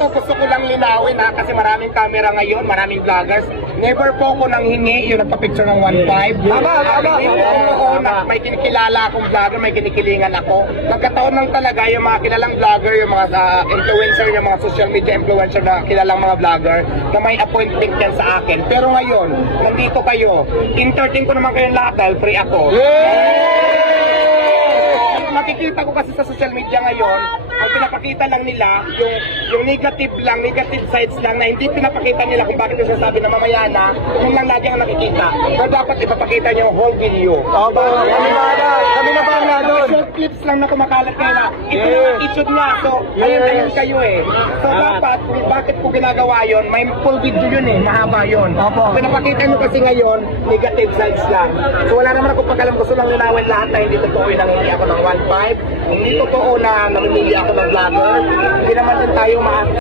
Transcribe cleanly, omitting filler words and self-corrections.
ito gusto ko lang linawin ha, kasi maraming camera ngayon, maraming vloggers. Never po ako nang hingi yung nagpa-picture ng 1.5. Oo, na may kinikilala akong vlogger, may kinikilingan ako. Nagkataon lang talaga yung mga kilalang vlogger, yung mga influencer, yung mga social media influencer na kilalang mga vlogger na may appointment yan sa akin. Pero ngayon, nandito kayo, entertain ko naman kayong lahat dahil free ako. Makikita ko kasi sa social media ngayon, ang pinapakita lang nila, yung negative lang, negative sides lang na hindi pinapakita nila kung bakit yung sasabi na mamaya na, yun lang lagi ang nakikita. So dapat ipapakita niyo yung whole video. Opo, kami na ba doon? Short clips lang na kumakalat kayo na, ito yung attitude niya. So, ayun kayo eh. So dapat, kung bakit ko ginagawa yun, may full video yun eh, mahaba yun. Opo. Pinapakita nyo kasi ngayon, negative sides lang. So wala naman ako pagkalam, gusto lang linawin lahat na hindi totoo yung nangingi ako ng 1.5. Hindi totoo na namimili ako ng vlogger. Hindi naman din tayo